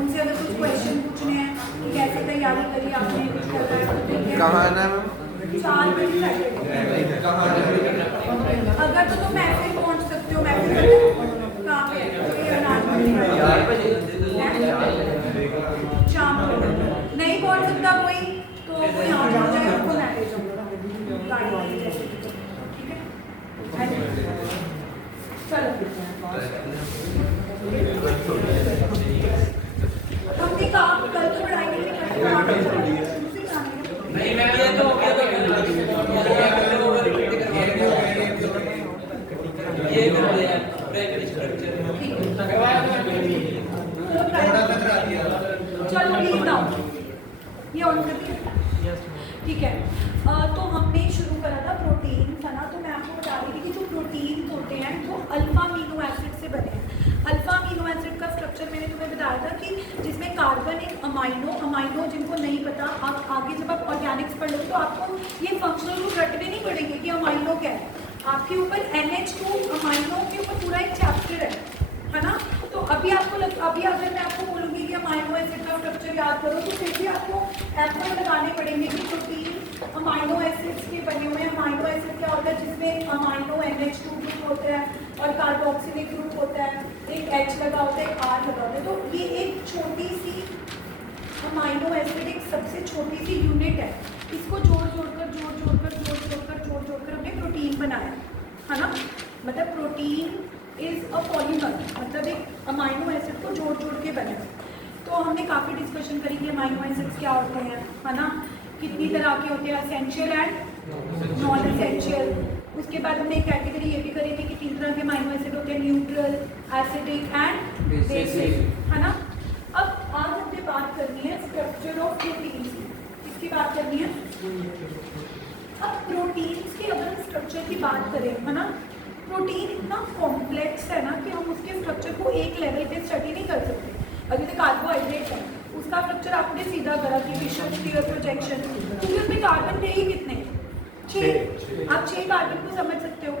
उनसे अगर कुछ क्वेश्चन पूछने हैं कि कैसे तैयारी करी आपने, कुछ कर रहा है तो ठीक है। कहाँ आना है? 4 बजे अगर तो तुम मैसेज पहुँच सकते हो, मैसेज कहाँ पे शाम को नहीं पहुँच सकता कोई तो कोई यहाँ पहुँच जाए, उसको मैसेज ठीक है। चलो हमने काम कल तो पढ़ाई नहीं मैं ये तो हो गया ये चलो प्लीज नाउ ये ऑन करती है, ठीक है। तो हमने शुरू करा था प्रोटीन था ना, तो मैं आपको बता रही थी कि जो प्रोटीन होते हैं वो अल्फा अमीनो एसिड से बने हैं। अल्फा अमीनो एसिड का स्ट्रक्चर मैंने तुम्हें बताया था कि जिसमें कार्बन एक अमाइनो जिनको नहीं पता, आप आगे जब आप ऑर्गेनिक्स पढ़ लो तो आपको ये फंक्शनल ग्रुप रटने नहीं पड़ेंगे कि अमाइनो क्या है। आपके ऊपर NH2 अमाइनो के ऊपर पूरा एक चैप्टर है ना। तो अभी अगर मैं आपको बोलूँगी कि अमाइनो एसिड का स्ट्रक्चर याद करो तो फिर भी आपको एफर्ट लगाने पड़ेंगे कि प्रोटीन अमाइनो एसिड्स के बने हुए हैं। अमाइनो एसिड क्या होता है जिसमें अमाइनो NH2 ग्रुप होता है और कार्बोक्सिलिक ग्रुप होता है, एक H लगा होता है, एक R लगा होता है। तो ये एक छोटी सी अमाइनो एसिड एक सबसे छोटी सी यूनिट है, इसको जोड़ जोड़कर हमने प्रोटीन बनाया है ना। मतलब प्रोटीन इज अ पॉलीमर, मतलब एक अमाइनो एसिड को जोड़ के बने। तो हमने काफ़ी डिस्कशन करी कि अमाइनो एसिड्स क्या होते हैं, है ना, कितनी तरह के होते हैं, एसेंशियल एंड नॉन एसेंशियल। उसके बाद हमने एक कैटेगरी ये भी करी थी कि 3 तरह के अमाइनो एसिड होते हैं, न्यूट्रल, एसिडिक एंड बेसिक, है ना। अब आज हमने बात करनी है स्ट्रक्चर ऑफ प्रोटीन की। किसकी बात करनी है? अब प्रोटीन्स के अगर स्ट्रक्चर की बात करें, है ना, प्रोटीन इतना कॉम्प्लेक्स है ना कि हम उसके स्ट्रक्चर को एक लेवल पे स्टडी नहीं कर सकते। अगर जैसे कार्बोहाइड्रेट है, उसका स्ट्रक्चर आपने सीधा करा कि फिशर स्टीयर प्रोजेक्शन, क्योंकि उसमें कार्बन थे ही कितने, 6। आप 6 कार्बन को समझ सकते हो।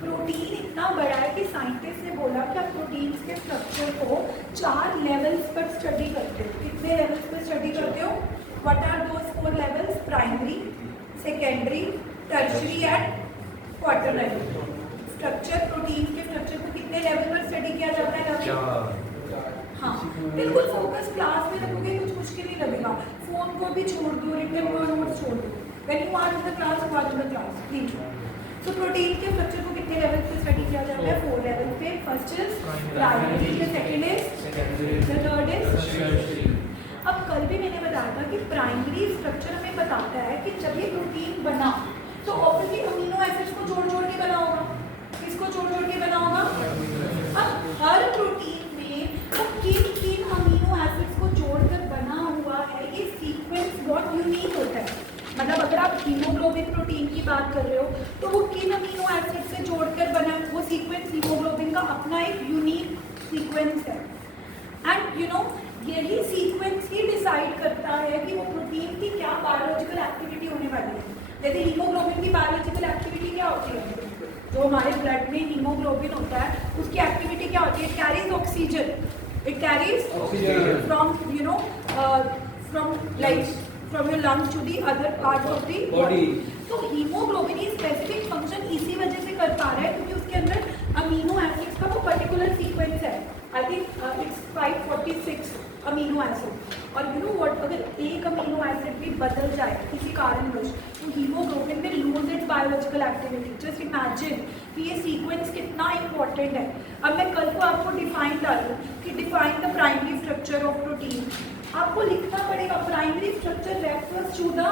प्रोटीन इतना बड़ा है कि साइंटिस्ट ने बोला कि आप प्रोटीन्स के स्ट्रक्चर को 4 लेवल्स पर स्टडी करते हो। कितने लेवल्स पर स्टडी करते हो? What are those 4 levels? Primary, secondary, tertiary and quaternary. Structure, protein के स्ट्रक्चर को कितने लेवल पर स्टडी किया जाता है? हाँ, बिल्कुल फोकस क्लास में रखोगे, कुछ मुश्किल नहीं लगेगा। फोन को भी छोड़ दो, रिटन को नोट्स छोड़ दो। When you are in the class, you are in the class. Please. So protein के स्ट्रक्चर को कितने लेवल पे स्टडी किया जाता है? 4 लेवल पे। First is primary, second is, third is. अब कल भी मैंने बताया था कि प्राइमरी स्ट्रक्चर हमें बताता है कि जब ये प्रोटीन बना तो ऑब्वियसली अमीनो एसिड्स को जोड़ के बना होगा। किसको जोड़ के बना होगा? अब हर प्रोटीन में वो किन अमीनो एसिड्स को जोड़कर बना हुआ है, ये सीक्वेंस बहुत यूनिक होता है। मतलब अगर आप हीमोग्लोबिन प्रोटीन की बात कर रहे हो तो वो किन अमीनो एसिड से जोड़कर बना, वो सीक्वेंस हीमोग्लोबिन का अपना एक यूनिक सीक्वेंस है। एंड यू नो यही सीक्वेंस ही डिसाइड करता है कि वो प्रोटीन की क्या बायोलॉजिकल एक्टिविटी होने वाली है। जैसे हीमोग्लोबिन की बायोलॉजिकल एक्टिविटी क्या होती है? जो हमारे ब्लड में हीमोग्लोबिन होता है उसकी एक्टिविटी क्या होती है? It carries oxygen, it carries from you know from your lungs to the other part of the body. तो हीमोग्लोबिन ही स्पेसिफिक फंक्शन इसी वजह से कर पा रहा है क्योंकि उसके अंदर अमीनो एसिड्स का वो पर्टिकुलर सीक्वेंस है। I think it's 546 amino acid. और यू नो व्हाट, अगर एक अमीनो एसिड भी बदल जाए किसी कारणवश तो हीमोग्लोबिन में loose its biological activity. Just imagine कि ये सीक्वेंस कितना इंपॉर्टेंट है। अब मैं कल को आपको डिफाइन डालूँ कि define the primary structure of protein, आपको लिखना पड़ेगा primary structure refers to the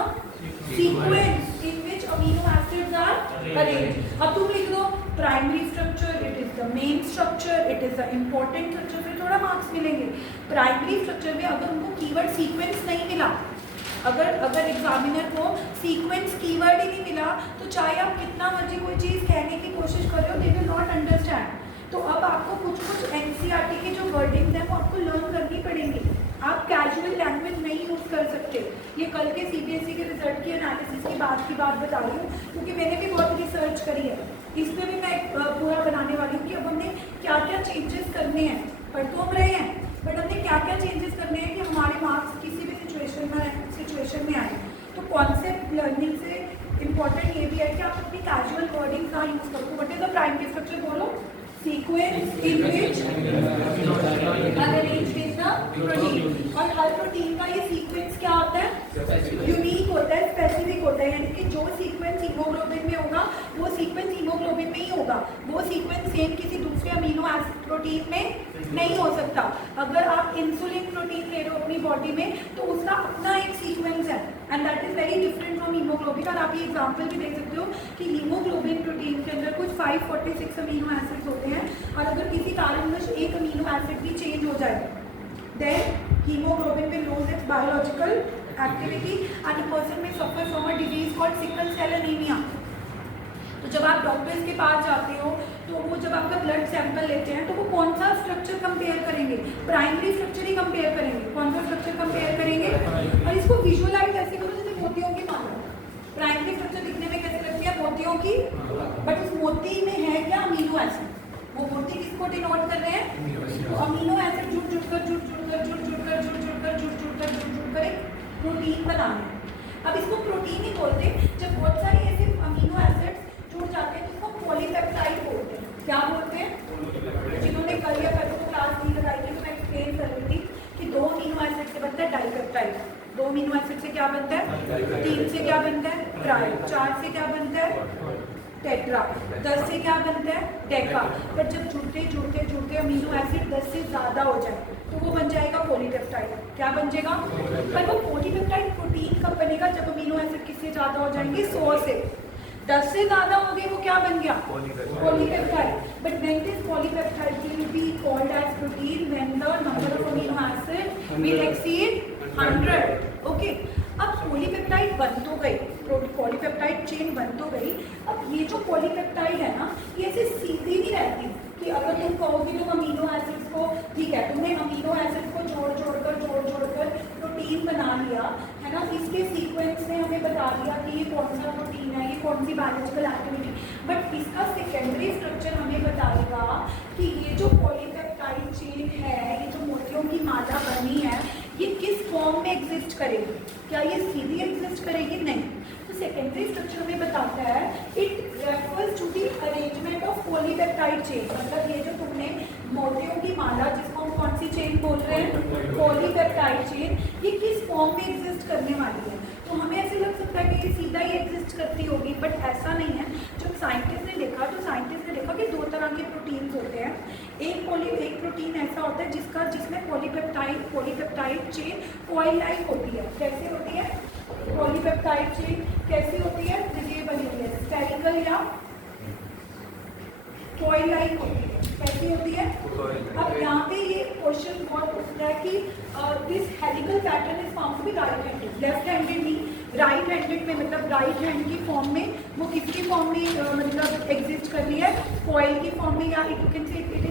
sequence in which amino acids are arranged. अब तुम लिख दो primary structure, it is the main structure, it is the important structure, फिर थोड़ा मार्क्स मिलेंगे। प्राइमरी स्ट्रक्चर में अगर उनको कीवर्ड सीक्वेंस नहीं मिला, अगर एग्जामिनर को सीक्वेंस कीवर्ड ही नहीं मिला तो चाहे आप कितना मर्जी कोई चीज़ कहने की कोशिश कर रहे हो, दे विल नॉट अंडरस्टैंड। तो अब आपको कुछ NCERT की जो वर्डिंग्स हैं वो आपको लर्न करनी पड़ेंगी। आप कैजुअल लैंग्वेज नहीं यूज़ कर सकते। ये कल के CBSE के रिजल्ट की एनालिसिस की बात बता रही हूँ क्योंकि मैंने भी बहुत रिसर्च करी है। इस पर भी मैं पूरा बनाने वाली हूँ कि अब हमने क्या क्या चेंजेस करने हैं। पढ़ तो हम रहे हैं बट हमने क्या क्या चेंजेस करने हैं कि हमारे मार्क्स किसी भी सिचुएशन में आए। तो कॉन्सेप्ट लर्निंग से इम्पॉर्टेंट ये भी है कि आप अपनी कैजुअल वर्डिंग का यूज करो। What is the primary structure बोलो? Sequence in which arranged in the protein. और हर प्रोटीन का ये सीक्वेंस क्या होता है? यूनिक होता है, स्पेसिफिक होता है। यानी कि जो सीक्वेंस हीमोग्लोबिन में होगा वो सीक्वेंस हीमोग्लोबिन में ही होगा, वो सीक्वेंस सेम किसी दूसरे अमीनो एसिड प्रोटीन में नहीं हो सकता। अगर आप इंसुलिन प्रोटीन ले रहे हो अपनी बॉडी में तो उसका अपना एक सीक्वेंस है and that is very different from haemoglobin. और आप ये एग्जांपल भी देख सकते हो कि हीमोग्लोबिन प्रोटीन के अंदर कुछ 546 अमीनो एसिड्स होते हैं और अगर किसी कारणवश एक अमीनो एसिड भी चेंज हो जाए then haemoglobin will lose its biological activity and a person may suffer from a disease called sickle cell anaemia. तो जब आप डॉक्टर्स के पास जाते हो तो वो जब आपका ब्लड सैंपल लेते हैं तो वो कौन सा स्ट्रक्चर कंपेयर करेंगे? प्राइमरी स्ट्रक्चर ही कंपेयर करेंगे। कौन सा स्ट्रक्चर कंपेयर करेंगे? और इसको विजुअलाइज ऐसे करो जैसे मोतियों की माला। प्राइमरी स्ट्रक्चर दिखने में कैसे लगती है? मोतियों की, बट उस मोती में है क्या? Amino acid. वो मोती किसको डिनोट कर रहे हैं? तो अमीनो एसिड जुड़ एक प्रोटीन बना रहे हैं। अब इसको प्रोटीन ही बोलते हैं। जब बहुत सारे ऐसे अमीनो एसिड्स जुड़ जाते हैं तो इसको पॉलीपेप्टाइड बोलते हैं। क्या बोलते हैं? जिन्होंने कल या परसों क्लास नहीं लगाई थी तो मैं एक्सप्लेन कर रही थी कि 2 अमीनो एसिड से बनता है डाइपेप्टाइड, 2 अमीनो एसिड से क्या बनता है? 3 से क्या बनता है? ट्राई, 4 से क्या बनता है? टेट्रा, 10 से क्या बनता है? डेका। पर जब जुड़ते अमीनो एसिड 10 से ज़्यादा हो जाए तो वो बन जाएगा पॉलीपेप्टाइड। क्या बन जाएगा? पर वो पॉलीपेप्टाइड प्रोटीन कब बनेगा? जब अमीनो एसिड किससे ज़्यादा हो जाएंगे? 100 से। 10 से ज़्यादा हो गए वो क्या बन गया? Polypeptide. But when this polypeptide will be called as protein when the number of amino acid will exceed 100। Okay, अब पॉलीपेप्टाइड बन तो गई, पॉलीपेप्टाइड चेन बन तो गई। अब ये जो पॉलीपेप्टाइड है ना ये ऐसे सीधी नहीं रहती कि अगर तुम कहोगे तुम अमीनो एसिड्स को, ठीक है तुमने अमीनो एसिड्स को जोड़ प्रोटीन बना लिया है ना, इसके सीक्वेंस ने हमें बता दिया कि ये कौन सा प्रोटीन है, ये कौन सी बायोलॉजिकल एक्टिविटी, बट इसका सेकेंडरी स्ट्रक्चर हमें बताएगा कि ये जो पॉलीपेप्टाइड चेन है, ये जो मोतियों की माला बनी है, ये किस फॉर्म में एग्जिस्ट करेगी? क्या ये सीधी एग्जिस्ट करेगी? नहीं। तो सेकेंडरी स्ट्रक्चर में बताता है it refers to the arrangement of polypeptide chain. मतलब ये जो तुमने मोतियों की माला, जिसको हम कौन सी चेन बोल रहे हैं? पॉलीपेप्टाइड चेन, ये किस फॉर्म में एग्जिस्ट करने वाली है? तो हमें ऐसे लग सकता है कि ये सीधा ही एग्जिस्ट करती होगी, बट ऐसा नहीं है। जब साइंटिस्ट ने देखा तो साइंटिस्ट ने देखा कि 2 तरह के प्रोटीन्स होते हैं। एक प्रोटीन ऐसा होता है जिसमें पॉलीपेप्टाइड चेन कॉइल लाइक होती है। कैसे होती है? पॉलीपेप्टाइड चेन कैसी होती है? ये बनी हुई है, स्फेरिकल या कॉइल लाइक होती है। कैसी होती है? अब यहाँ पे ये क्वेश्चन बहुत पूछता है कि this helical pattern is found to be right handed, left handed नहीं, राइट हैंडेड में, मतलब राइट हैंड की फॉर्म में वो किसकी फॉर्म में मतलब एग्जिस्ट कर रही है? कॉइल की फॉर्म में, या you can say it is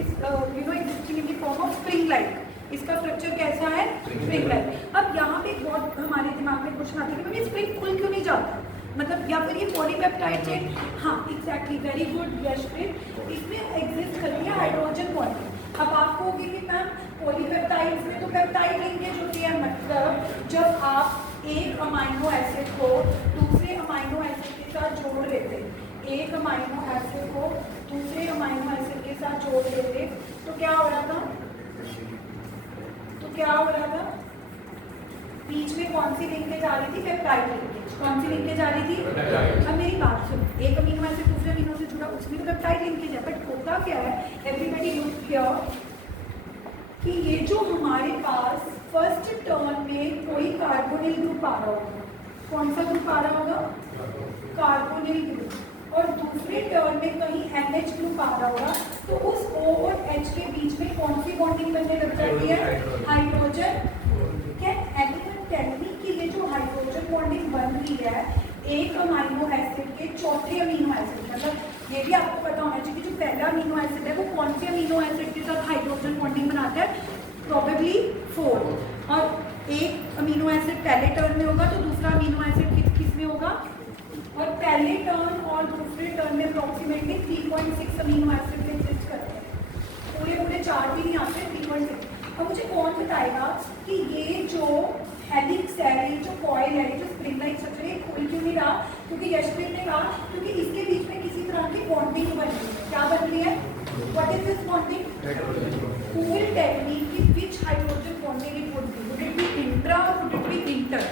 existing in the form of spring like. इसका स्ट्रक्चर कैसा है? Spring like. अब यहाँ पे बहुत हमारे दिमाग में क्वेश्चन आता है कि भाई स्प्रिंग खुल क्यों नहीं जाता, मतलब या फिर ये पॉलीपेप्टाइड चेन, हाँ एग्जैक्टली, वेरी गुड यशप्रीत, इसमें एग्जिस्ट कर रही है हाइड्रोजन बॉन्डिंग। अब आप कहोगे कि मैम पॉलीपेप्टाइड्स में तो पेप्टाइड लिंकेज होती है, मतलब जब आप एक अमाइनो एसिड को दूसरे अमाइनो एसिड के साथ जोड़ लेते, एक अमाइनो एसिड को दूसरे अमाइनो एसिड के साथ जोड़ लेते तो क्या हो रहा था? बीच में कौन सी लिंकेज आ रही थी? Peptide linkage. कौन सी लिंकेज आ रही थी? अब मेरी बात सुन, एक अमीनो एसिड दूसरे अमीनो से जुड़ा, उसमें तो पेप्टाइड लिंकेज है, बट होता क्या है? एवरीबॉडी लुक हियर कि ये जो हमारे पास फर्स्ट टर्न में कोई कार्बोनिल ग्रुप आ रहा होगा, कौन सा ग्रुप आ रहा होगा? Carbonyl group. और दूसरे टर्न में कहीं NH ग्रुप आ रहा होगा, तो उस O और H के बीच में कौन सी बॉन्डिंग बनने लग जाती है? हाइड्रोजन। क्या एनीवन टेल मी कि ये जो हाइड्रोजन बॉन्डिंग बन रही है एक अमीनो एसिड के चौथे अमीनो एसिड, मतलब ये भी आपको पता होना चाहिए कि जो पहला अमीनो एसिड है वो कौन से अमीनो एसिड के साथ हाइड्रोजन बॉन्डिंग बनाता है? प्रोबेबली 4। और एक अमीनो एसिड पहले टर्न में होगा तो दूसरा अमीनो एसिड किस में होगा? और पहले टर्न और दूसरे टर्न में अप्रॉक्सीमेटली 3.6 अमीनो एसिड एग्जिस्ट करते हैं। पूरे 4 भी नहीं आते, 3.6। अब मुझे कौन बताएगा कि ये जो हेलिक्स है, ये जो कॉइल है, ये जो स्प्रिंग लाइक स्ट्रक्चर है, खुल क्यों नहीं रहा? क्योंकि यशप्रीत ने कहा क्योंकि इसके बीच में किसी तरह की बॉन्डिंग बन रही है। क्या बन रही है? What is this bonding? Who will tell me कि which hydrogen bonding it would be? Would it be intra or would it be inter?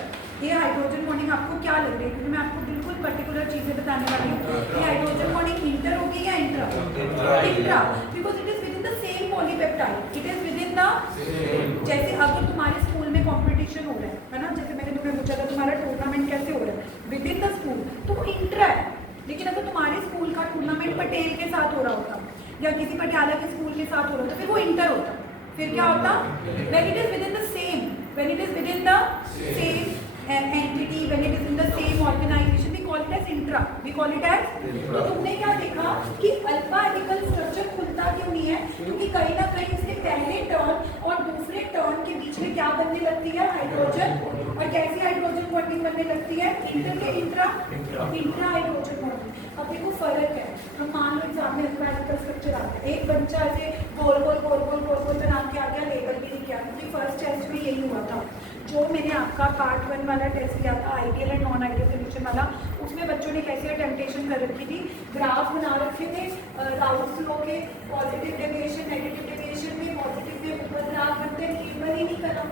ये हाइड्रोजन बॉन्डिंग आपको क्या लग रही है? क्योंकि मैं आपको बिल्कुल पर्टिकुलर चीजें बताने वाली हूँ। ये हाइड्रोजन बॉन्डिंग इंटर होगी या intra? Intra, because it is with in the same polypeptide. It is with in the, जैसे अगर तुम्हारे स्कूल में कंपटीशन हो रहा है ना, जैसे मैंने तुम्हें पूछा था तुम्हारा टूर्नामेंट कैसे हो रहा है, विद इन द स्कूल, तो वो इंट्रा है। लेकिन अगर तुम्हारे स्कूल का टूर्नामेंट पटेल के साथ हो रहा होता या किसी पटियाला के स्कूल के साथ हो रहा होता, फिर वो इंटर होता। फिर क्या होता? when it is within the same, when it is within the same entity, when it is in the same organization, we call it as intra, we call it as। तो तुमने क्या देखा कि अल्फा हेलिकल स्ट्रक्चर खुलता क्यों नहीं है? क्योंकि कहीं ना कहीं इसके पहले टर्न और दूसरे टर्न के बीच में क्या बनने लगती है? हाइड्रोजन। और कैसी हाइड्रोजन बॉन्डिंग बनने लगती है? इंटर के इंट्रा, इंट्रा हाइड्रोजन बॉन्डिंग। अब देखो फर्क है, हम मान लो एग्जाम में अल्फा हेलिकल स्ट्रक्चर आता है, एक बच्चा ऐसे गोल गोल गोल गोल गोल गोल बना के आ गया, लेबल भी नहीं किया। क्योंकि फर्स्ट टेस्ट में यही हुआ था, जो मैंने आपका पार्ट 1 वाला टेस्ट लिया था, ideal and non ideal solution वाला, उसमें बच्चों ने कैसे अटेम्पटेशन कर रखी थी, ग्राफ बना रखे थे राउल्स लॉ के, पॉजिटिव डेविएशन नेगेटिव डेविएशन में, पॉजिटिव में ऊपर ग्राफ बनते हैं, लेबल ही नहीं करा।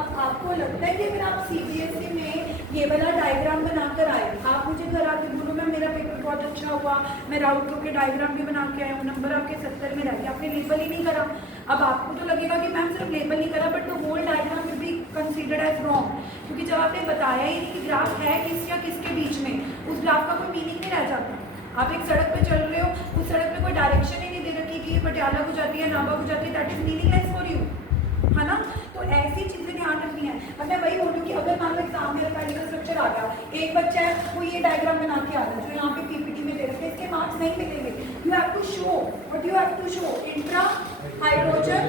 अब आपको लगता है कि अगर आप सीबीएसई में ये वाला डायग्राम बनाकर आए, आप मुझे घर आके बोलो मैम मेरा पेपर बहुत अच्छा हुआ, मैं राउट लो के डायग्राम भी बना के आया हूँ, नंबर आपके 70 में रह गया, आपने लेबल ही नहीं करा। अब आपको तो लगेगा कि मैम सिर्फ लेबल नहीं करा, but the whole diagram will be considered as wrong, क्योंकि जब आपने बताया ही नहीं कि ग्राफ है किस या किसके बीच में, उस ग्राफ का कोई मीनिंग नहीं रह जाता। आप एक सड़क पे चल रहे हो, उस सड़क पे कोई डायरेक्शन ही नहीं दे रखी कि पटियाला को जाती है, नाभा को जाती है, that is meaningless for you, है ना? तो ऐसी चीजें ध्यान रखनी है। अब मैं वही बोलूँ कि अगर मान लो एग्जाम में हेलिकल स्ट्रक्चर आ गया, एक बच्चा है वो ये डायग्राम बना के आ रहा है जो यहाँ पे पीपीटी में दे रखे, इसके मार्क्स नहीं मिलेंगे। You have to show, what you have to show? Intra hydrogen,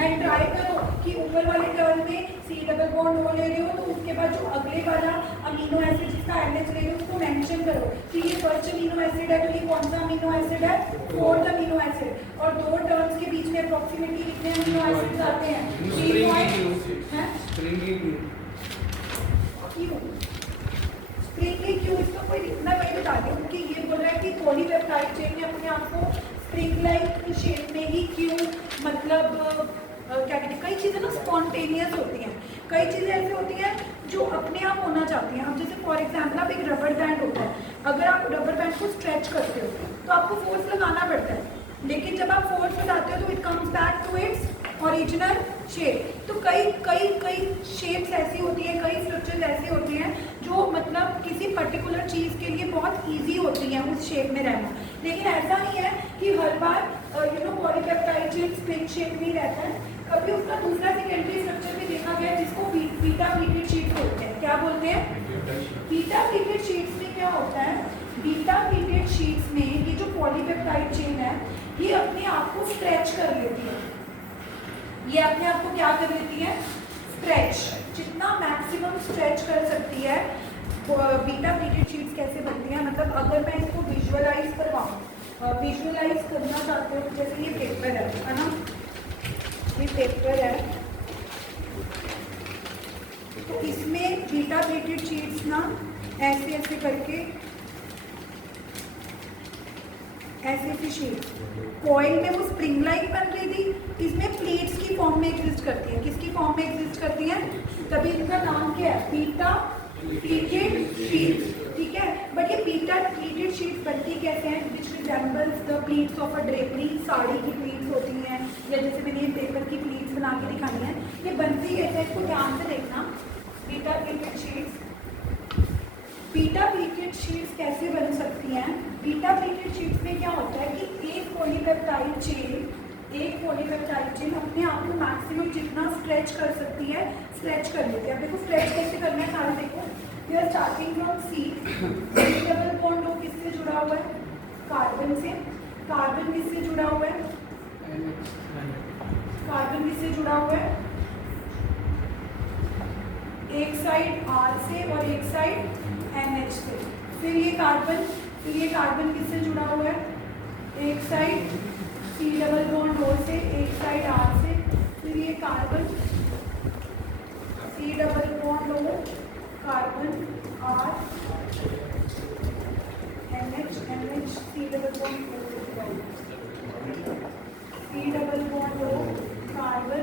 and try करो कि ऊपर वाले टर्न में सी डबल बॉन्ड हो ले रहे हो, तो उसके बाद जो अगले वाला अमीनो एसिड जिसका NH ले रहे हो उसको मेंशन करो कि ये फर्स्ट अमीनो एसिड है, तो ये कौन सा अमीनो एसिड है? Fourth amino acid. और दो टर्न्स के बीच में अप्रोक्सीमेटली कितने अमीनो एसिड्स आते हैं? 3 पॉइंट है। स्प्रिंगली क्यों? इसका कोई मैं वही बता दूं कि ये बोल रहा है कि पॉलीपेप्टाइड चेन ने अपने आप को स्प्रिंग लाइक शेप में ही क्यों, मतलब क्या कहते हैं, कई चीज़ें ना स्पॉन्टेनियस होती हैं, कई चीज़ें ऐसी होती हैं जो अपने आप होना चाहती हैं। अब जैसे फॉर एग्जाम्पल आप एक रबर बैंड होता है, अगर आप रबर बैंड को स्ट्रेच करते हो तो आपको फोर्स लगाना पड़ता है, लेकिन जब आप फोर्स लगाते हो तो it comes back to its original shape. तो कई कई कई शेप्स ऐसी होती हैं, कई स्ट्रक्चर्स ऐसी होती हैं जो मतलब किसी पर्टिकुलर चीज़ के लिए बहुत ईजी होती हैं उस शेप में रहना। लेकिन ऐसा नहीं है कि हर बार पॉलीपेप्टाइड चेन स्प्रिंग शेप में रहता है, कभी उसका दूसरा सेकेंडरी स्ट्रक्चर भी देखा गया जिसको बीटा प्लीटेड शीट बोलते हैं। क्या बोलते हैं? बीटा प्लीटेड शीट्स में क्या होता है? बीटा प्लीटेड शीट्स में ये जो पॉलीपेप्टाइड चेन है ये अपने आप को स्ट्रेच कर लेती है, ये अपने आप को क्या कर लेती है? स्ट्रेच, जितना मैक्सिमम स्ट्रेच कर सकती है। बीटा प्लीटेड शीट्स कैसे बनती हैं, मतलब अगर मैं इसको विजुअलाइज करवाऊँ, विजुअलाइज करना चाहते हो, जैसे ये पेपर है ना, ये पेपर है, तो इसमें बीटा प्लीटेड शीट्स ना ऐसे ऐसे करके ऐसे ऐसी शीट, कॉइल में वो स्प्रिंग लाइक बन रही थी, इसमें प्लेट्स की फॉर्म में एग्जिस्ट करती है। किसकी फॉर्म में एग्जिस्ट करती हैं? तभी इनका नाम क्या है? बीटा प्लीटेड शीट्स, ठीक है। बट ये बीटा प्लीटेड शीट्स बनती कैसे हैं? Which resembles the pleats of a drapery, sari की प्लीट्स होती हैं, या जैसे मैंने ये पेपर की प्लीट्स बना के दिखाई है, ये बनती कैसे है? इसको ध्यान से देखना। Beta pleated sheets, beta pleated sheets कैसे बन सकती हैं? बीटा प्लीटेड शीट्स में क्या होता है कि एक पॉलीपेप्टाइड चेन अपने आप को मैक्सिमम जितना स्ट्रेच कर सकती है स्ट्रेच कर लेती है। अब देखो स्ट्रेच कैसे करना है, सारे देखो, we are starting from C, double bond हो किससे जुड़ा हुआ है? कार्बन से। कार्बन किससे जुड़ा हुआ है? कार्बन किससे जुड़ा हुआ है? एक साइड R से और एक साइड NH से। फिर ये कार्बन किससे जुड़ा हुआ है? एक side C double bond O से, एक साइड R से, फिर फिर ये carbon C double bond O, carbon R, NH NH C double bond O, C double bond O, carbon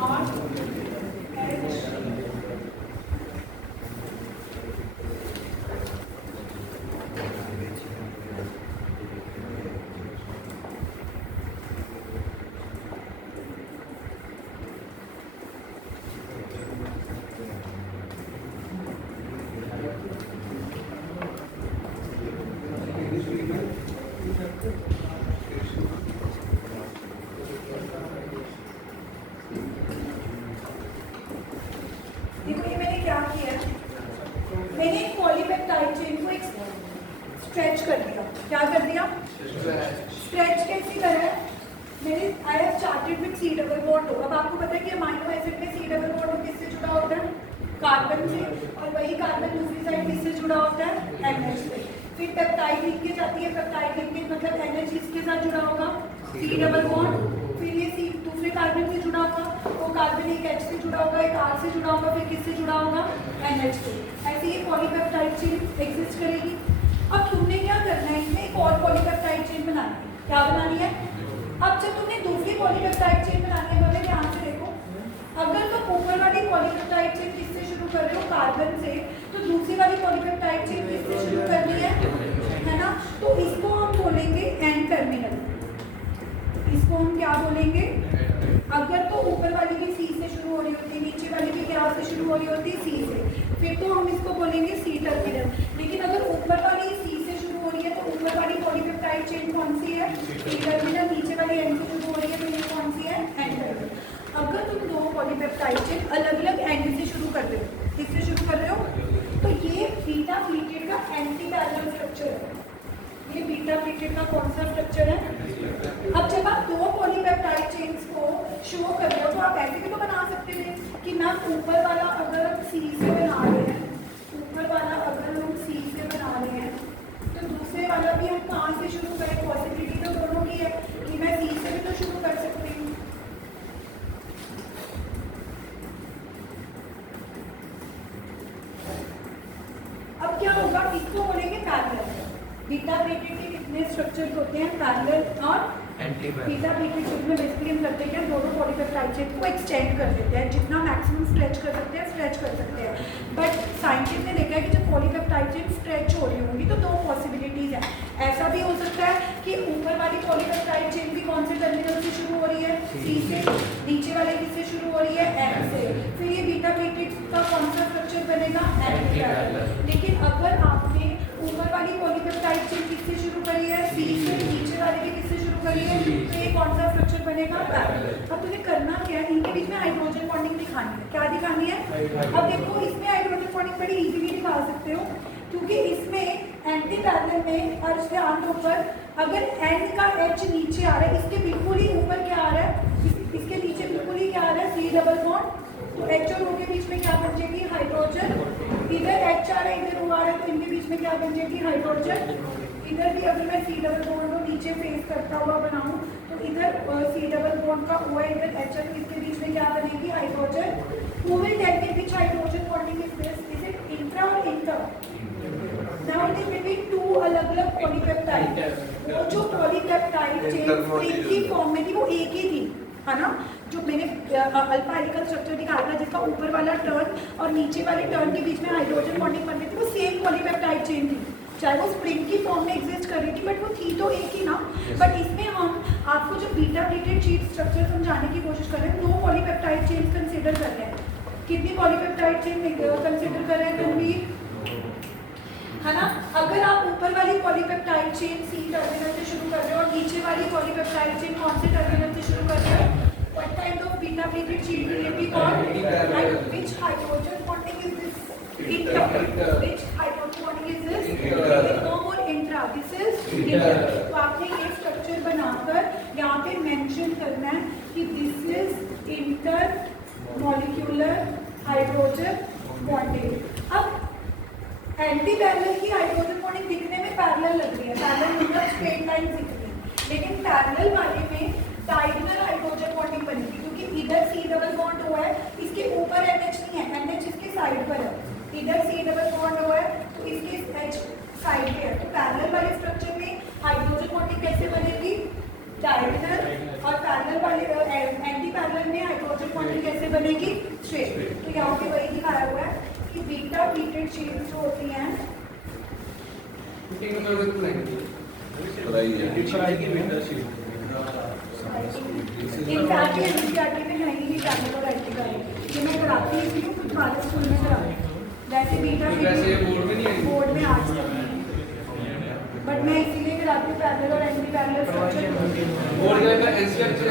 R H देखो ये मैंने क्या किया है, मैंने एक पॉलीपेप्टाइड चेन को एक स्ट्रेच कर दिया। क्या कर दिया? स्ट्रेच कैसे करा है मैंने? I have chartered with C double bond O। अब आपको पता है कि अमाइनो एसिड में C डबल बॉन्ड O किससे जुड़ा होता है? कार्बन से, और वही कार्बन दूसरी साइड किससे जुड़ा होता है? NH से। फिर पेप्टाइड लिंकेज आती है, पेप्टाइड लिंकेज मतलब NH किसके साथ जुड़ा होगा? C double bond. फिर ये C दूसरे कार्बन से जुड़ा होगा, वो कार्बन एक H से जुड़ा होगा, एक R से जुड़ा होगा, फिर किससे जुड़ा होगा? NH से। ऐसे ये पॉलीपेप्टाइड चेन एग्जिस्ट करेगी। अब तुमने क्या करना है, इसमें एक और पॉलीपेप्टाइड चेन बनानी है। क्या बनानी है? अब जब तुमने दूसरी पॉलीपेप्टाइड चेन बनानी है, बड़े ध्यान से देखो, अगर तुम ऊपर वाली पॉलीपेप्टाइड चेन किससे शुरू कर रहे हो? कार्बन से, तो दूसरी वाली पॉलीपेप्टाइड चेन किससे शुरू करनी है ना? तो इसको हम बोलेंगे एन टर्मिनल। इसको हम क्या बोलेंगे? अगर तो ऊपर वाली भी C से शुरू हो रही होती है, नीचे वाली भी क्या से शुरू हो रही होती है? C से, फिर तो हम इसको बोलेंगे C टर्मिनल। लेकिन अगर ऊपर वाली C से शुरू हो रही है तो ऊपर वाली पॉलीपेप्टाइड चेन कौन सी है? C terminal. नीचे वाली N से शुरू हो रही है तो ये कौन सी है? N terminal. अगर तुम दो पॉलीपेप्टाइड चेन अलग अलग एंड से शुरू कर रहे हो, किससे शुरू कर रहे हो? तो ये बीटा प्लीटेड का एंटी पैरेलल स्ट्रक्चर है। ये बीटा प्लीटेड का कौन सा स्ट्रक्चर है? अब जब आप दो पॉलीपेप्टाइड चेन्स को शो कर रहे हो तो आप ऐसे भी तो बना सकते थे कि मैम ऊपर वाला अगर हम C से बना रहे हैं, ऊपर वाला अगर हम C से बना रहे हैं तो दूसरे वाला भी हम कहाँ से शुरू करें? पॉसिबिलिटी तो दोनों की है कि मैं C से भी तो शुरू कर सकती हूँ। अब क्या होगा? इसको बोलेंगे पैरेलल। बीटा प्लेटेड के कितने स्ट्रक्चर्स होते हैं? पैरेलल और बीटा प्लेटेड में बेसिकली हम करते हैं दोनों पॉलीपेप्टाइड चेन को एक्सटेंड कर देते हैं, जितना मैक्सिमम स्ट्रेच कर सकते हैं स्ट्रेच कर सकते हैं। बट साइंटिस्ट ने देखा है कि जब पॉलीपेप्टाइड चेन स्ट्रेच हो रही होंगी तो दो पॉसिबिलिटीज है। ऐसा भी हो सकता है कि ऊपर वाली पॉलीपेप्टाइड चेन भी कौन से टर्मिनल से शुरू हो रही है? C से। नीचे वाले किससे शुरू हो रही है? N से। फिर ये बीटा प्लेटेड का कौन सा स्ट्रक्चर बनेगा? Anti parallel. लेकिन अगर आपने ऊपर वाली पॉलीपेप्टाइड चेन किससे शुरू करी है? C से। नीचे वाली भी किससे शुरू करी है? तो ये कौन सा स्ट्रक्चर बनेगा? पैरेलल। अब तुम्हें करना क्या है? इनके बीच में हाइड्रोजन बॉन्डिंग दिखानी है। क्या दिखानी है? अब देखो इसमें हाइड्रोजन बॉन्डिंग बड़ी इजीली दिखा सकते हो, क्योंकि इसमें एंटी पैरेलल में अर्ज ध्यान दो पर अगर N का H नीचे आ रहा है, इसके बिल्कुल ही ऊपर क्या आ रहा है? इसके नीचे बिल्कुल ही क्या आ रहा है? C double bond. तो H और O के बीच में क्या बन जाएगी? हाइड्रोजन। इधर H आ रहा है, इधर O आ रहा है, तो इनके बीच में क्या बन जाएगी? हाइड्रोजन। इधर भी अगर मैं C डबल बॉन्ड को नीचे फेस करता हुआ बनाऊं तो इधर C डबल बॉन्ड का O है, इधर H है, तो इसके बीच में क्या बनेगी? Hydrogen. Who will tell me which hydrogen bonding is this? Is it intra or inter? Now it is between two अलग-अलग पॉलीपेप्टाइड। वो जो पॉलीपेप्टाइड चेन एक ही फॉर्म में थी वो एक ही थी, है ना? जो मैंने अल्फा हेलिकल स्ट्रक्चर दिखाया था जिसका ऊपर वाला टर्न और नीचे वाले टर्न के बीच में हाइड्रोजन बॉन्डिंग बन रही थी, वो सेम पॉलीपेप्टाइड चेन थी। चाहे वो स्प्रिंग की फॉर्म में एग्जिस्ट कर रही थी बट वो थी तो एक ही ना। बट इसमें हम आपको जो बीटा प्लेटेड शीट स्ट्रक्चर समझाने की कोशिश कर रहे हैं, दो पॉलीपेप्टाइड चेन कंसीडर कर रहे हैं। कितनी पॉलीपेप्टाइड चेन कंसीडर कर रहे हैं तुम भी, है ना? अगर आप ऊपर वाली पॉलीपेप्टाइड चेन C टर्मिनल से शुरू कर रहे हो और नीचे वाली पॉलीपेप्टाइड चेन कौन से टर्मिनल से शुरू कर रहे हो? What kind of beta plated chain will it be called? And which hydrogen bonding is this? Inter. Which hydrogen bonding is this? There is no more intra. This is inter. तो आपने ये structure बनाकर यहाँ पे mention करना है कि this is inter molecular hydrogen bonding. अब एंटी पैरेलल की हाइड्रोजन बॉन्डिंग दिखने में पैरेलल लग रही है, पैरेलल मतलब स्ट्रेट लाइन दिख रही है, लेकिन पैरेलल वाले में डायगोनल हाइड्रोजन बॉन्डिंग बनेगी, क्योंकि इधर C डबल बॉन्ड हुआ है, इसके ऊपर NH नहीं है, NH इसके साइड पर है, इधर C डबल बॉन्ड हुआ है तो इसके H साइड पे है। तो पैरेलल वाले स्ट्रक्चर में हाइड्रोजन बॉन्डिंग कैसे बनेगी? डायगोनल। और पैरेलल वाले एंटी पैरेलल में हाइड्रोजन बॉन्डिंग कैसे बनेगी? स्ट्रेट। तो यहाँ पे वही दिखाया हुआ है कि बीटा प्लीटेड चेन्स जो होती हैं एग्जैक्टली एनसीईआरटी में है ही नहीं पैरेलल और एंटी पैरेलल। ये मैं कराती ही हूँ कुछ भारत स्कूल में कराती हूँ, वैसे बीटा बोर्ड में आज तक नहीं, बट मैं इसीलिए कराती हूँ पैरेलल और एंटी पैरेलल स्ट्रक्चर बोर्ड का एनसीईआरटी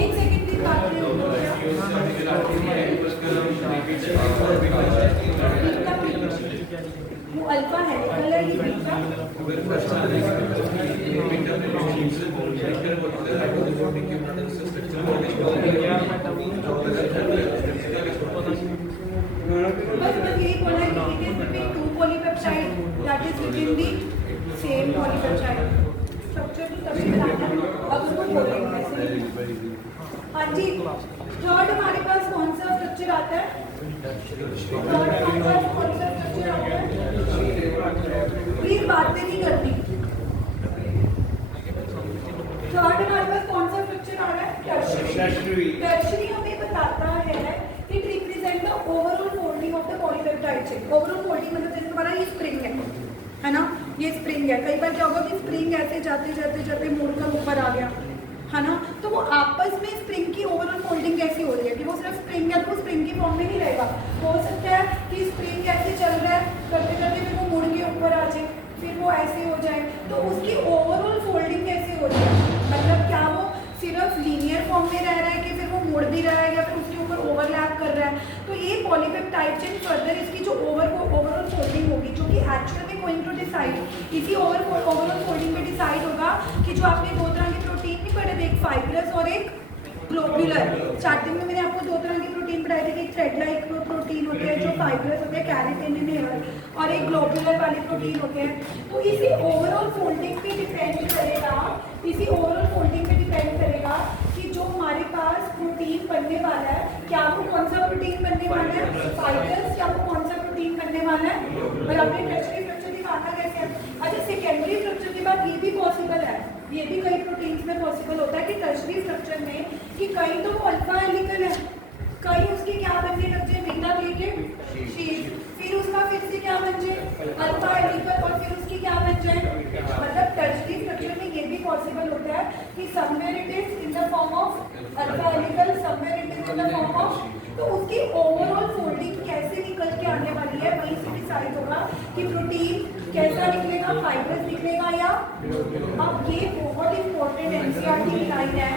एक सेकंड की बात नहीं वो अल्फा हेलिकल है, ये बीटा बस यही बोला है कि it is between two polypeptide that is with in the same polypeptide structure. तो तभी बताना अब उसको बोलेंगे ऐसे। हाँ जी, थर्ड हमारे पास कौन सा स्ट्रक्चर आता है? थर्ड हमारे पास कौन सा स्ट्रक्चर आता है? प्लीज बातें नहीं करनी। थर्ड हमारे पास कौन सा स्ट्रक्चर आ रहा है? टर्शियरी। टर्शियरी हमें बताता है it represent the overall folding of the polypeptide chain. Overall folding मतलब जैसे हमारा ये स्प्रिंग है ना, ये स्प्रिंग है। कई बार क्या होगा कि स्प्रिंग ऐसे जाते जाते जाते मुड़कर ऊपर आ गया है ना, तो वो आपस में स्प्रिंग की ओवरऑल फोल्डिंग कैसी हो रही है कि वो सिर्फ स्प्रिंग है तो वो स्प्रिंग की फॉर्म में नहीं रहेगा। हो सकता है कि स्प्रिंग ऐसे चल रहा है करते करते फिर वो मुड़ के ऊपर आ जाए, फिर वो ऐसे हो जाए, तो उसकी ओवरऑल फोल्डिंग कैसी हो रही है? मतलब क्या वो सिर्फ लीनियर फॉर्म में रह रहा है कि फिर वो मुड़ भी रहा है या फिर उसके ऊपर ओवरलैप कर रहा है? तो ये पॉलीपेप्टाइड चेन फर्दर इसकी जो ओवरऑल फोल्डिंग होगी, जो कि एक्चुअल में गोइंग टू डिसाइड इसी ओवरऑल फोल्डिंग में डिसाइड होगा कि जो आपने दो तरह के प्रोटीन नहीं पढ़े थे, एक फाइब्रस और एक ग्लोब्यूलर। स्टार्टिंग में मैंने आपको दो तरह के प्रोटीन पढ़ाए थे कि एक थ्रेड लाइक प्रोटीन होते हैं जो फाइब्रस होते हैं कैरेटिन और एक ग्लोब्यूलर वाले प्रोटीन होते हैं। तो इसी ओवरऑल फोल्डिंग पे डिपेंड करेगा, इसी ओवरऑल फोल्डिंग पे डिपेंड करेगा कि जो हमारे पास प्रोटीन बनने वाला है, क्या वो कौन सा प्रोटीन बनने वाला है? फाइब्रस, या वो कौन सा प्रोटीन बनने वाला है? और आपने टर्शियरी स्ट्रक्चर दिखाना कैसे है? अच्छा, सेकेंडरी स्ट्रक्चर के बाद ये भी पॉसिबल है, ये भी कई प्रोटीन्स में पॉसिबल होता है कि टर्शियरी स्ट्रक्चर में कि कहीं तो वो अल्फा हेलिकल है, कहीं उसके क्या बनने लग जाए? बीटा प्लेटेड शीट, फिर उसका फिर से क्या बन जाए? अल्फा हेलिकल, और फिर उसकी क्या बन जाए? मतलब टर्शियरी स्ट्रक्चर में ये भी पॉसिबल होता है कि somewhere it is in the form of alpha helical, somewhere it is in the form of, तो उसकी ओवरऑल फोल्डिंग कैसे निकल के आने वाली है वहीं से डिसाइड होगा कि प्रोटीन कैसा निकलेगा, फाइब्रस निकलेगा या। अब ये बहुत इंपॉर्टेंट एनसीईआरटी की लाइन है,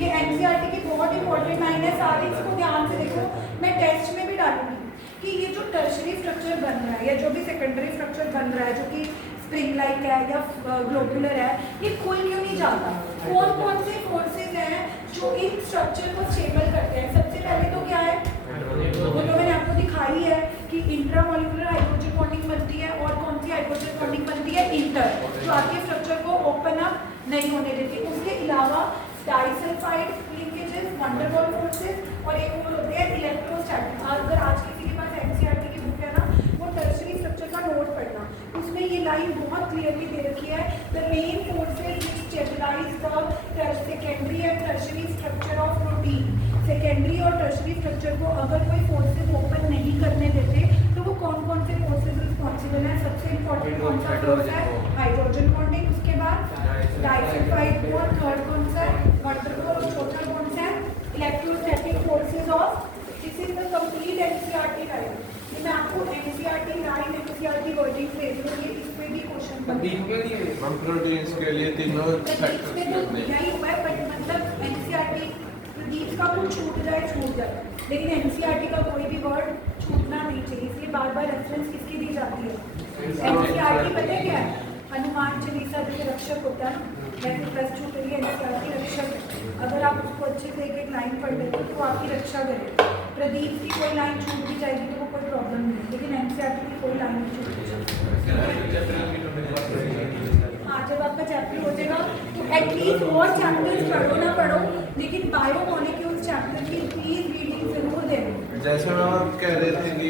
ये एनसीईआरटी की बहुत इंपॉर्टेंट लाइन है, सारे इसको ध्यान से देखो, मैं टेस्ट में भी डालूंगी कि ये जो टर्शियरी स्ट्रक्चर बन रहा है या जो भी सेकेंडरी स्ट्रक्चर बन रहा है जो कि स्प्रिंग लाइक है या ग्लोबुलर है, ये खुल क्यों नहीं जाता? कौन कौन से फोर्सेज हैं जो इन स्ट्रक्चर को स्टेबल करते हैं? सबसे पहले तो क्या है, वो जो मैंने आपको दिखाई है कि इंट्रामोलिकुलर हाइड्रोजन बॉन्डिंग बनती है, और कौन सी हाइड्रोजन बॉन्डिंग बनती है? इंटर, जो आपके स्ट्रक्चर को ओपन अप नहीं होने देती। उसके अलावा disulphide linkages, wonder wall forces, और एक और होते हैं इलेक्ट्रोस्टैटिक। अगर आज किसी के पास एनसीईआरटी की बुक है ना, वो टर्शियरी स्ट्रक्चर का नोट पढ़ना, उसमें ये लाइन बहुत क्लियरली दे रखी है, the main forces which stabilise the secondary and tertiary structure of protein. Secondary और टर्शियरी स्ट्रक्चर को अगर कोई फोर्सेज ओपन नहीं करने देते तो वो कौन कौन से फोर्सेज रिस्पॉन्सिबल है? सबसे इंपॉर्टेंट कौन सा फोर्स है? हाइड्रोजन बॉन्डिंग, उसके बाद डाइसल्फाइड बॉन्ड, थर्ड कौन सा है? वंडर वॉल, और चौथा कौन सा है? Electrostatic forces of. This is the complete NCERT line. ये मैं आपको एनसीईआरटी लाइन, एनसीईआरटी वर्डिंग भेज दूंगी, इस पे भी क्वेश्चन हम प्रोटीन्स के लिए तीनों फैक्टर्स नहीं हुआ है, बट मतलब एनसीईआरटी प्रदीप का कुछ छूट जाए, लेकिन एनसीईआरटी का कोई भी वर्ड छूटना नहीं चाहिए, इसलिए बार बार रेफरेंस किसकी दी जाती है? एनसीईआरटी पता है क्या है? हनुमान चालीसा जैसे रक्षक होता है, वैसे +2 के लिए एनसीईआरटी रक्षक। अगर आप उसको अच्छे से एक एक लाइन पढ़ लेते तो आपकी रक्षा करे। प्रदीप की कोई लाइन छूट भी जाएगी तो वो कोई प्रॉब्लम नहीं है, लेकिन एनसीईआरटी की कोई लाइन नहीं छूटेगी। हाँ, जब आपका चैप्टर हो जाएगा तो एटलीस्ट और चैप्टर्स पढ़ो ना पढ़ो, लेकिन बायोमोलिक्यूल्स चैप्टर की प्लीज रीडिंग जरूर देना। जैसे मैम कह रहे थे कि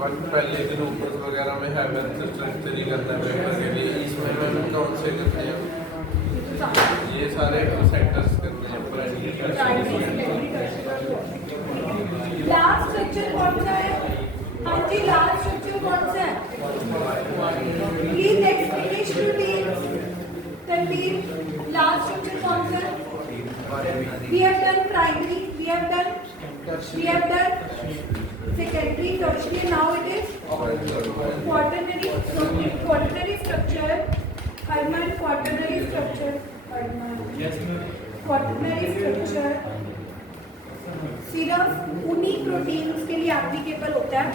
पहले के नोट्स वगैरह में हैबिट स्ट्रक्चर ही करता है पेपर के लिए, इसमें मैम कौन से करते हैं? ये सारे सेक्टर्स करते हैं। लास्ट स्ट्रक्चर कौन सा है? हाँ जी, लास्ट स्ट्रक्चर कौन सा है? Please explanation proteins. Tanveer, last structure कौन सा है? We have done primary, we have done secondary, tertiary, now it is quaternary. So quaternary structure, Hermann quaternary structure, quaternary structure सिर्फ उन्हीं प्रोटीन्स के लिए एप्लीकेबल होता है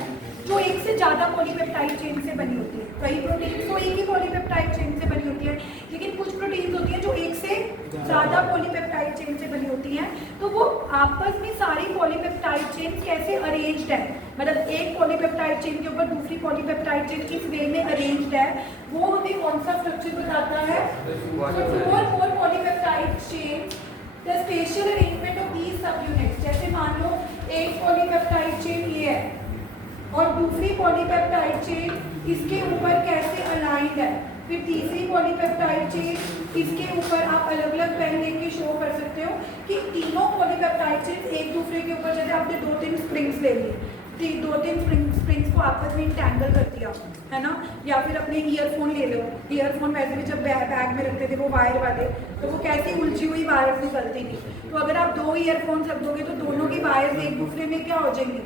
जो एक से ज़्यादा पॉलीपेप्टाइड चेन से बनी होती है। कई प्रोटीन्स तो एक ही पॉलीपेप्टाइड चेन से बनी होती है, लेकिन कुछ प्रोटीन्स होती हैं जो एक से ज़्यादा पॉलीपेप्टाइड चेन से बनी होती हैं। तो वो आपस में सारी पॉलीपेप्टाइड चेन कैसे अरेंज्ड है, मतलब एक पॉलीपेप्टाइड चेन के ऊपर दूसरी पॉलीपेप्टाइड चेन किस वे में अरेंज्ड है, वो हमें कौन सा स्ट्रक्चर बताता है? Four polypeptide chain, the special arrangement of these sub units. जैसे मान लो एक पॉलीपेप्टाइड चेन ये है और दूसरी पॉलीपेप्टाइड चेन इसके ऊपर कैसे अलाइंड है, फिर तीसरी पॉलीपेप्टाइड चेन इसके ऊपर आप अलग अलग पेन लेके शो कर सकते हो कि तीनों पॉलीपेप्टाइड चेन एक दूसरे के ऊपर, जैसे आपने 2-3 स्प्रिंग्स ले लिए, 2-3 स्प्रिंग्स को आपस में इंटैंगल कर दिया है ना, या फिर अपने ईयरफोन ले लो। ईयरफोन वैसे भी जब बैग में रखते थे वो वायर वाले, तो वो कैसी उलझी हुई वायर निकलती थी। तो अगर आप 2 ईयरफोन्स रख दोगे तो दोनों की वायर्स एक दूसरे में क्या हो जाएंगी,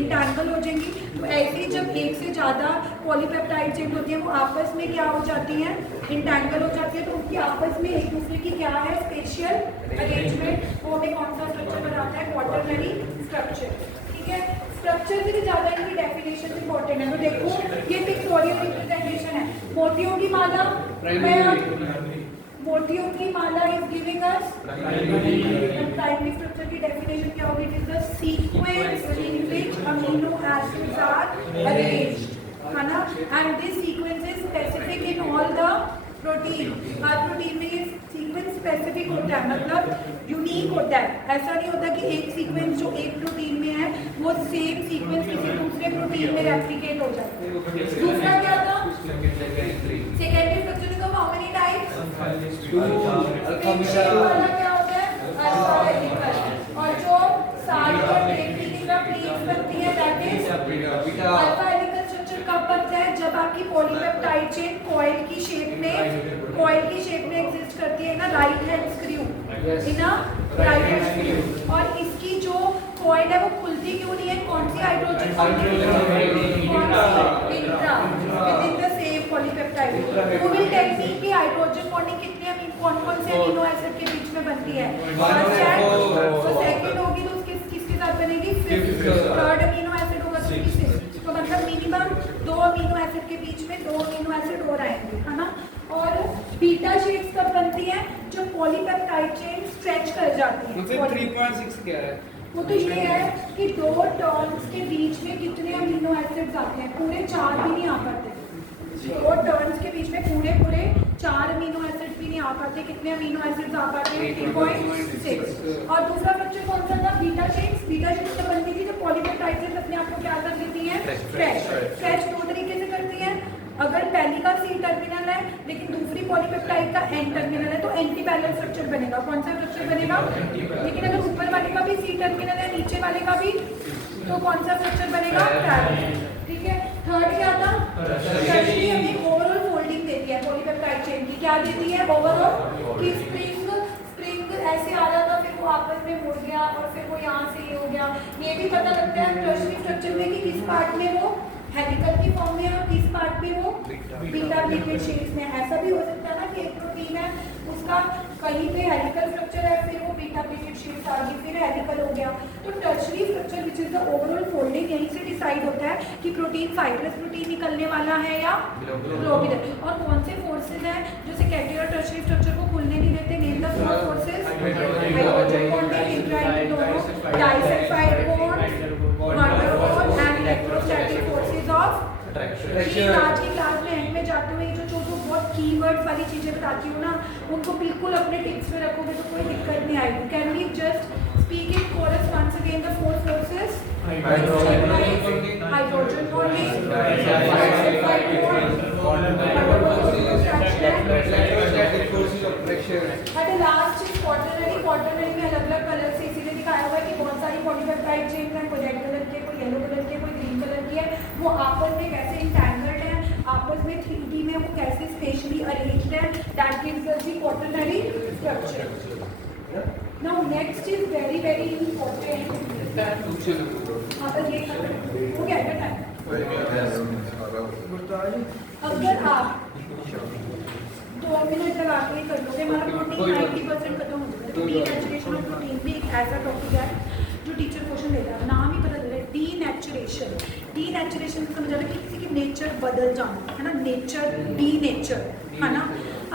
इंटैंगल हो जाएंगी। तो ऐसे ही जब एक से ज़्यादा पॉलीपेप्टाइड चेन होती है वो आपस में क्या हो जाती हैं, इंटैंगल हो जाती है। तो उनकी आपस में एक दूसरे की क्या है, स्पेशल अरेंजमेंट, वो हमें कौन सा स्ट्रक्चर बनाता है, क्वाटरनरी स्ट्रक्चर। ठीक है, स्ट्रक्चर से भी ज़्यादा इनकी डेफिनेशन इंपॉर्टेंट है। तो देखो ये पिक्टोरियल रिप्रेजेंटेशन है। मोतियों की माला, मोतियों की माला is giving us primary structure की डेफिनेशन क्या होगी? It is the sequence in which amino acids are arranged, है ना, and this sequence is specific in all the protein. हर प्रोटीन में ये सीक्वेंस स्पेसिफिक होता है, मतलब यूनिक होता है। ऐसा नहीं होता कि एक सीक्वेंस जो एक प्रोटीन में है वो सेम सीक्वेंस किसी दूसरे प्रोटीन में रेप्लिकेट हो जाए। दूसरा क्या था? सेकेंडरी स्ट्रक्चर का हाउ मेनी टाइप्स? वाला क्या होता है? Alpha helical. और जो सारी और ट्रेटी की तरह प्लेट्स बनती है that is alpha helical structure. कब बनता है? जब आपकी पॉलीपेप्टाइड चेन कॉइल की शेप में एग्जिस्ट करती है ना, right hand screw, in right hand screw. और इसकी जो कॉइल है वो खुलती क्यों नहीं है? कौन सी hydrogen within the same polypeptide. वो विल टेल मी कि हाइड्रोजन बॉन्डिंग कितने कौन से अमीनो एसिड के बीच में बनती है? तो सेकंड होगी तो किसके साथ बनेगी? फिफ्थ। थर्ड अमीनो एसिड होगा तो किससे? तो मतलब मिनिमम 2 अमीनो एसिड के बीच में 2 अमीनो एसिड और आएंगे, है ना। और बीटा शीट्स कब बनती है? जब पॉलीपेप्टाइड चेन स्ट्रेच कर जाती है। 3.6 क्या है? वो तो ये है कि 2 टर्न्स के बीच में कितने अमीनो एसिड्स आते हैं? पूरे 4 भी नहीं आ पाते। 2 टर्न्स के बीच में पूरे 4 अमीनो एसिड भी नहीं आ पाते। कितने अमीनो एसिड्स आ पाते हैं? 3.6। और दूसरा स्ट्रक्चर कौन सा था? Beta sheets. बीटा शीट्स तब बनती थी जब पॉलीपेप्टाइड चेन अपने आप को क्या कर देती है? स्ट्रेच 2 तरीके से करती है। अगर पहली का सी टर्मिनल है लेकिन दूसरी पॉलीपेप्टाइड का एन टर्मिनल है तो एंटी पैरेलल स्ट्रक्चर बनेगा। कौन सा स्ट्रक्चर बनेगा? लेकिन अगर ऊपर वाले का भी सी टर्मिनल है नीचे वाले का भी, तो कौन सा स्ट्रक्चर बनेगा? पैरेलल। ठीक है। थर्ड क्या था? टर्शरी हमें ओवरऑल फोल्डिंग देती है पॉलीपेप्टाइड चेन की। क्या देती है? ओवरऑल। कि स्प्रिंग ऐसे आ रहा था फिर वो आपस में मुड़ गया और फिर वो यहाँ से ये हो गया। ये भी पता लगता है टर्शरी स्ट्रक्चर में कि किस पार्ट में वो हेलिकल की फॉर्म में और किस पार्ट में वो बीटा प्लेटेड शेप्स में। ऐसा भी हो सकता है ना कि एक प्रोटीन है उसका कहीं पे हेलिकल स्ट्रक्चर है फिर वो बीटा प्लेटेड शेप्स आ गई फिर हेलिकल हो गया। तो tertiary structure which is the overall folding, यहीं से डिसाइड होता है कि प्रोटीन फाइब्रस प्रोटीन निकलने वाला है या ग्लोबुलर। और कौन से फोर्सेज हैं जो सेकेंडरी और टर्शरी स्ट्रक्चर को खुलने नहीं देते? Name the 4 forces. Hydrogen bonding, इंट्राइड दोनों, डाइसल्फाइड बॉन्ड, मर्डर बॉन्ड एंड इलेक्ट्रोस्टैटिक प्लीज आज की क्लास में एंड में जाते हुए जो जो जो बहुत कीवर्ड्स वाली चीजें बताती हूँ ना, उनको बिल्कुल अपने टिप्स में रखोगे तो कोई दिक्कत नहीं आएगी. Can we just speak in chorus once again the 4 forces? Hydrogen bonding, last is quaternary. Quaternary में अलग अलग कलर से इसीलिए दिखाया हुआ है कि बहुत सारी पॉलीपेप्टाइड चेन है, कोई रेड कलर की है, कोई येलो कलर की है, कोई ग्रीन कलर की है. वो आपस में कैसे इंटैंगल्ड है, आपस में 3D में वो कैसे स्पेशली अरेंज्ड है, that gives us the quaternary structure. Now next is very very important. अगर ये हो गया है टाइम. अगर आप 2 मिनट लगा के कर लोगे, हमारा प्रोटीन 90% खत्म हो जाएगा. तो डीनेचुरेशन ऑफ प्रोटीन भी एक ऐसा टॉपिक है जो टीचर क्वेश्चन देता है. नाम ही पता चल रहा है, डीनेचुरेशन. डीनेचुरेशन का मतलब कि किसी की नेचर बदल जाना, है ना. नेचर, डीनेचर, है ना.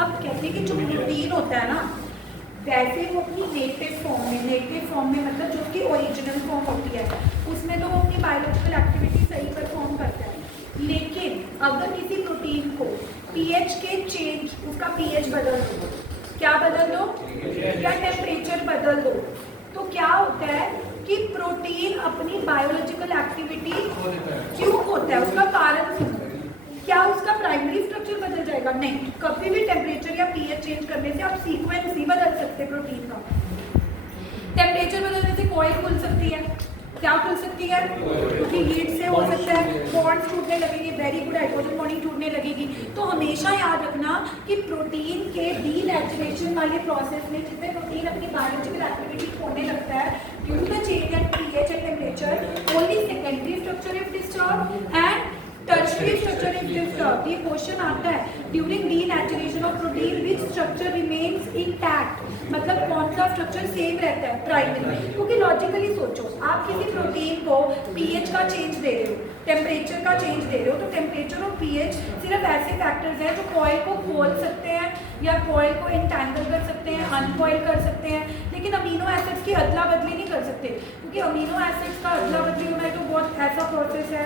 अब कहते हैं कि जो प्रोटीन होता है ना, वैसे वो अपनी नेटिव फॉर्म में मतलब जो उसकी ओरिजिनल फॉर्म होती है उसमें तो वो अपनी बायोलॉजिकल एक्टिविटी सही परफॉर्म करता है. लेकिन अगर किसी प्रोटीन को पीएच के चेंज, उसका पीएच बदल दो, क्या बदल दो, या टेम्परेचर बदल दो, तो क्या होता है कि प्रोटीन अपनी बायोलॉजिकल एक्टिविटी क्यों होता है, उसका कारण सुनो. क्या उसका प्राइमरी स्ट्रक्चर बदल जाएगा? नहीं. कभी भी टेम्परेचर या पीएच चेंज करने से आप सीक्वेंस नहीं बदल सकते प्रोटीन का. टेम्परेचर बदलने से कॉइल खुल सकती है. क्या खुल सकती है? क्योंकि हीट से हो सकता है, बॉन्ड्स टूटने लगेंगे, वेरी गुड हाइड्रोजन बॉन्डिंग टूटने लगेगी. तो हमेशा याद रखना कि प्रोटीन के डीनेचुरेशन वाले प्रोसेस में जिसमें प्रोटीन अपनी बायोलॉजिकल एक्टिविटी खोने लगता है due to the change in pH and temperature, only secondary structure is disturb and tertiary structure is disturb. ये क्वेश्चन आता है during denaturation of protein which structure remains intact, मतलब कौन सा स्ट्रक्चर सेम रहता है प्राइमरी. क्योंकि लॉजिकली सोचो, आप किसी प्रोटीन को पीएच का चेंज दे रहे हो, टेम्परेचर का चेंज दे रहे हो, तो टेम्परेचर और पीएच सिर्फ ऐसे फैक्टर्स हैं जो कॉइल को खोल सकते हैं या कॉइल को इंटैंगल कर सकते हैं, अनकॉइल कर सकते हैं. लेकिन अमीनो एसिड्स की अदला बदली नहीं कर सकते, क्योंकि अमीनो एसिड्स का अदला बदली होना तो बहुत ऐसा प्रोसेस है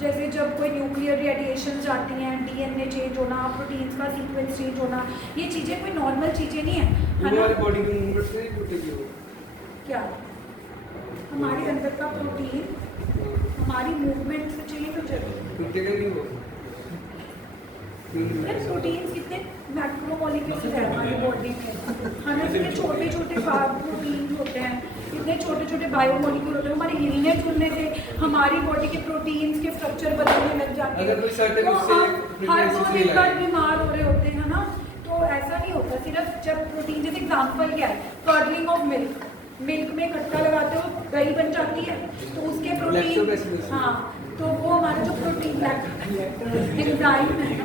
जैसे जब कोई न्यूक्लियर रेडिएशन आती हैं, डीएनए चेंज होना, प्रोटीन्स का सीक्वेंस चेंज होना, ये चीज़ें कोई नॉर्मल चीज़ें नहीं है ना. बॉडी की मूवमेंट से ही टूटेगी वो. क्या हमारे अंदर का प्रोटीन हमारी मूवमेंट से चेंज हो जाएगा? टूटेगा नहीं वो. प्रोटीन्स कितने मैक्रोमोलिक्यूल्स हैं हमारी बॉडी में, हमें इतने छोटे छोटे प्रोटीन्स होते हैं, इतने छोटे छोटे बायोमोलिक्यूल होते हैं. हमारे हिलने जुलने से हमारी बॉडी के प्रोटीन्स के स्ट्रक्चर बदलने लग जाते हैं. अगर कोई certain तो उससे हम हर 2 दिन frequency बाद बीमार हो रहे होते हैं ना. तो ऐसा नहीं होता. सिर्फ जब प्रोटीन, जैसे एग्जाम्पल क्या है, कर्डलिंग ऑफ मिल्क, मिल्क में खट्टा लगाते हो दही बन जाती है, तो उसके प्रोटीन, हाँ, तो वो हमारा जो प्रोटीन एंजाइम है ना,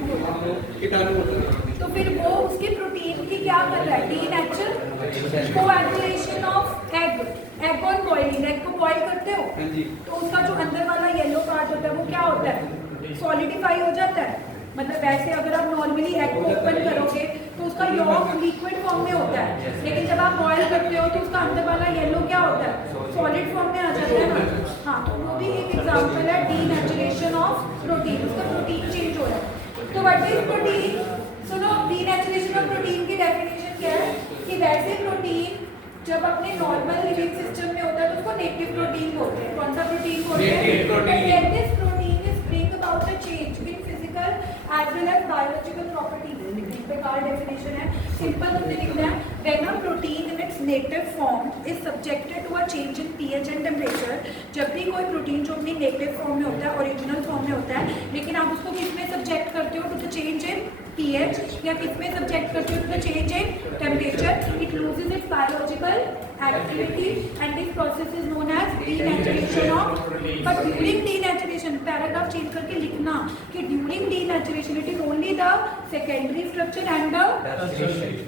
कीटाणु होता है, तो फिर वो उसके प्रोटीन की क्या कर रहा है, denature coagulation of egg on boiling. Egg को बॉईल करते हो हाँ जी. तो उसका जो अंदर वाला येलो पार्ट होता है वो क्या होता है, सॉलिडिफाई हो जाता है. मतलब वैसे अगर आप नॉर्मली एग को ओपन करोगे तो उसका यॉक लिक्विड फॉर्म में होता है, लेकिन जब आप बॉयल करते हो तो उसका अंदर वाला येलो क्या होता है, सॉलिड फॉर्म में आ जाता है ना. हाँ, तो वो भी एक एग्जांपल है डीनेचुरेशन ऑफ प्रोटीन. उसका प्रोटीन चेंज हो रहा है. तो व्हाट इज प्रोटीन? सुनो, डीनेचुरेशन ऑफ प्रोटीन की डेफिनेशन क्या है कि वैसे प्रोटीन जब अपने नॉर्मल लिविंग सिस्टम में होता है तो उसको नेटिव प्रोटीन बोलते हैं. कौन सा प्रोटीन बोलते हैं? Native protein. This protein is bring about a change in physical as well as biological properties. बेकार डेफिनेशन है, सिंपल तुमने लिखना है. When a protein in its native form is subjected to a change in pH and temperature, जब भी कोई protein जो अपनी नेटिव फॉर्म में होता है, ओरिजिनल फॉर्म में होता है, लेकिन आप उसको किस में सब्जेक्ट करते हो, to the change in pH, या किस में सब्जेक्ट करते हो, to the change in temperature, it loses its biological activity and this process is known as denaturation of. But during denaturation, paragraph change करके लिखना कि during denaturation it is only the secondary structure and the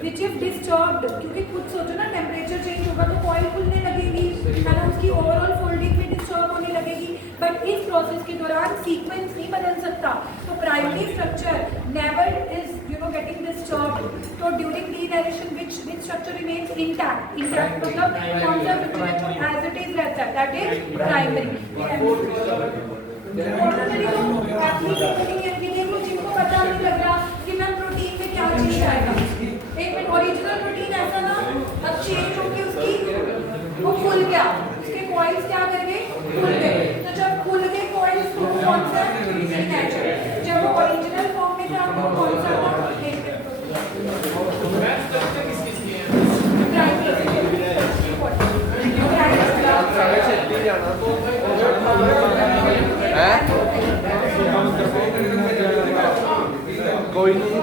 which is disturbed. क्योंकि खुद सोचो ना, temperature change होगा तो coil खुलने लगेगी, है ना, उसकी ओवरऑल फोल्डिंग भी डिस्टर्ब होने लगेगी. बट इस प्रोसेस के दौरान सीक्वेंस नहीं बदल सकता, तो primary structure never is getting disturbed. So during degeneration which structure remains intact. Intact मतलब कौन सा स्ट्रक्चर as it is रहता है, that is primary. ऑर्डिनरी तो एथलीट की देख लो जिनको पता नहीं लग रहा कि मैम प्रोटीन में क्या चीज आएगा। एक मिनट, ओरिजिनल प्रोटीन ऐसा ना अब चेंज होके उसकी वो खुल गया, उसके कॉइल्स क्या कर गए, खुल गए। तो जब खुल गए कॉइल्स तो वो कौन सा नेचुरल, जब वो ओरिजिनल फॉर्म में था वो कौन सा था, कोई नहीं